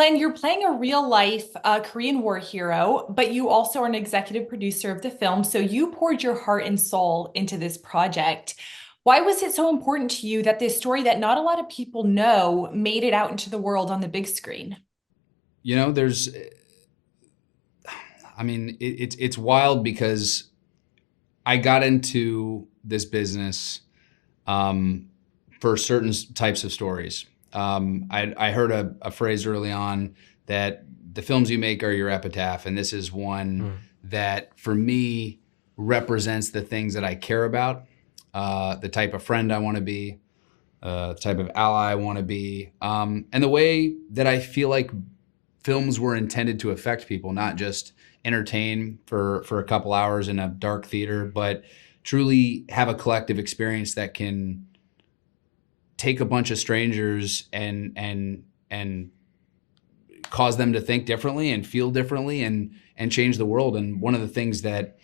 Glenn, you're playing a real life Korean War hero, but you also are an executive producer of the film. So you poured your heart and soul into this project. Why was it so important to you that this story that not a lot of people know made it out into the world on the big screen? You know, there's, I mean, it's wild because I got into this business um, for certain types of stories. I heard a phrase early on that the films you make are your epitaph, and this is one Mm. that for me represents the things that I care about, the type of friend I want to be, the type of ally I want to be, and the way that I feel like films were intended to affect people, not just entertain for a couple hours in a dark theater, but truly have a collective experience that can take a bunch of strangers and cause them to think differently and feel differently and change the world. And one of the things that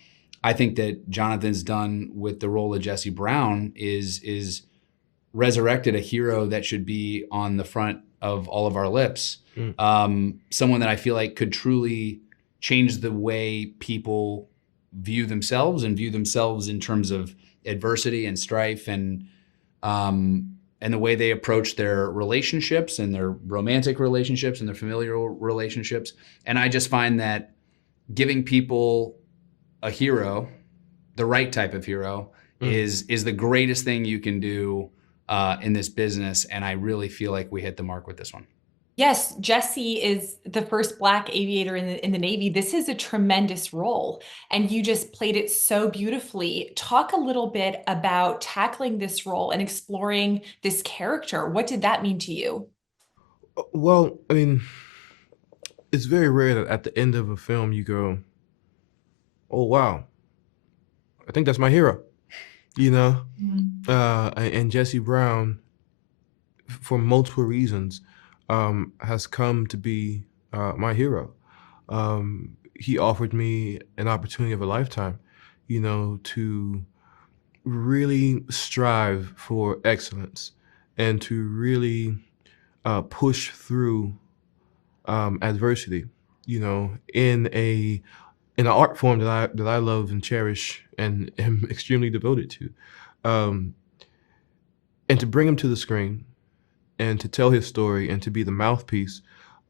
I think that Jonathan's done with the role of Jesse Brown is resurrected a hero that should be on the front of all of our lips. Mm. Someone that I feel like could truly change the way people view themselves and view themselves in terms of adversity and strife and the way they approach their relationships and their romantic relationships and their familial relationships. And I just find that giving people a hero, the right type of hero, Mm. is the greatest thing you can do in this business. And I really feel like we hit the mark with this one. Yes, Jesse is the first Black aviator in the Navy. This is a tremendous role, and you just played it so beautifully. Talk a little bit about tackling this role and exploring this character. What did that mean to you? Well, I mean, it's very rare that at the end of a film you go, "Oh wow, I think that's my hero," you know. Mm. And Jesse Brown, for multiple reasons, has come to be my hero. He offered me an opportunity of a lifetime, to really strive for excellence and to really push through adversity, in an art form that I love and cherish and am extremely devoted to. Um, and to bring him to the screen and to tell his story and to be the mouthpiece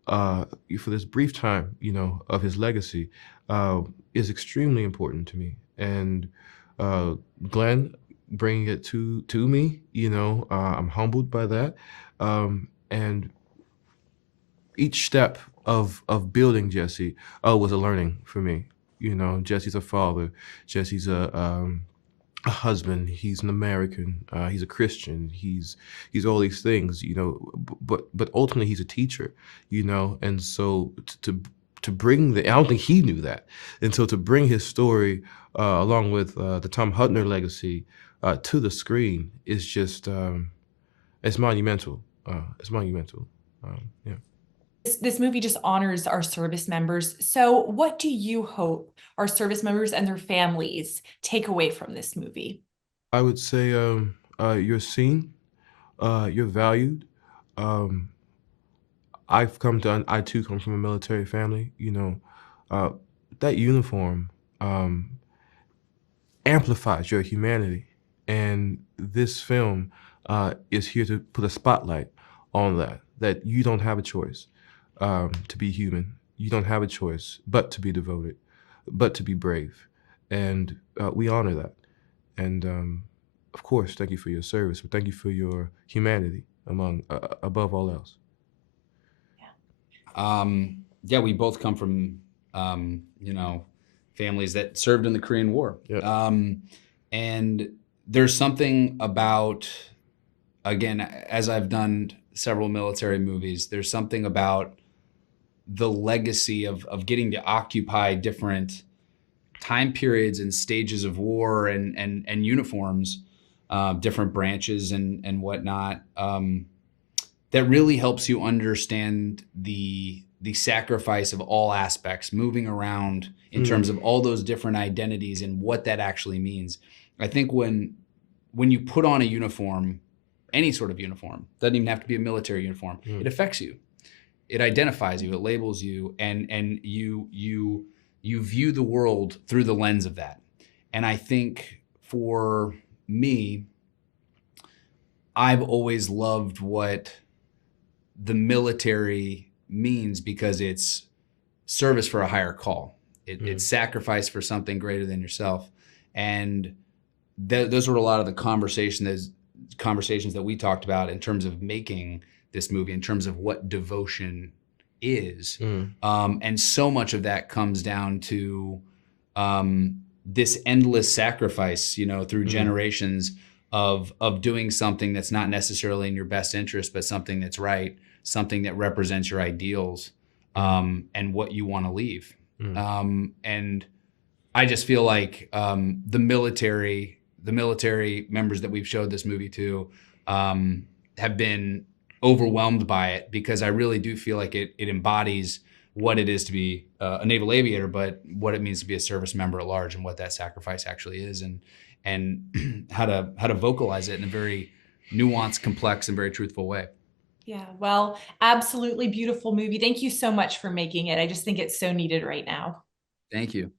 for this brief time, of his legacy, uh, is extremely important to me. And uh, Glenn bringing it to me, I'm humbled by that. And each step of building Jesse was a learning for me. Jesse's a father. Jesse's a husband. He's an American. He's a Christian. He's all these things. But ultimately he's a teacher. And so to bring I don't think he knew that, and so to bring his story along with the Tom Hutner legacy to the screen is just it's monumental. It's monumental. Yeah. This movie just honors our service members. So, what do you hope our service members and their families take away from this movie? I would say you're seen, you're valued. Um, I too come from a military family. Uh, that uniform um, amplifies your humanity, and this film is here to put a spotlight on that. That you don't have a choice to be human. You don't have a choice but to be devoted, but to be brave, and we honor that. And of course, thank you for your service, but thank you for your humanity among above all else. Yeah, we both come from, families that served in the Korean War. Yeah. And there's something about, again, as I've done several military movies, there's something about the legacy of getting to occupy different time periods and stages of war and uniforms, different branches and whatnot. That really helps you understand the sacrifice of all aspects, moving around in terms of all those different identities and what that actually means. I think when you put on a uniform, any sort of uniform, doesn't even have to be a military uniform, it affects you. it identifies you, it labels you, and you view the world through the lens of that. And I think for me, I've always loved what the military means because it's service for a higher call. It's sacrifice for something greater than yourself. And those were a lot of the conversations that we talked about in terms of making this movie, in terms of what devotion is. And so much of that comes down to this endless sacrifice, through generations of doing something that's not necessarily in your best interest, but something that's right, something that represents your ideals, and what you want to leave. And I just feel like the military members that we've showed this movie to have been overwhelmed by it, because I really do feel like it embodies what it is to be a naval aviator, but what it means to be a service member at large, and what that sacrifice actually is, and how to vocalize it in a very nuanced, complex, and very truthful way. Yeah, well, absolutely beautiful movie. Thank you so much for making it. I just think it's so needed right now. Thank you.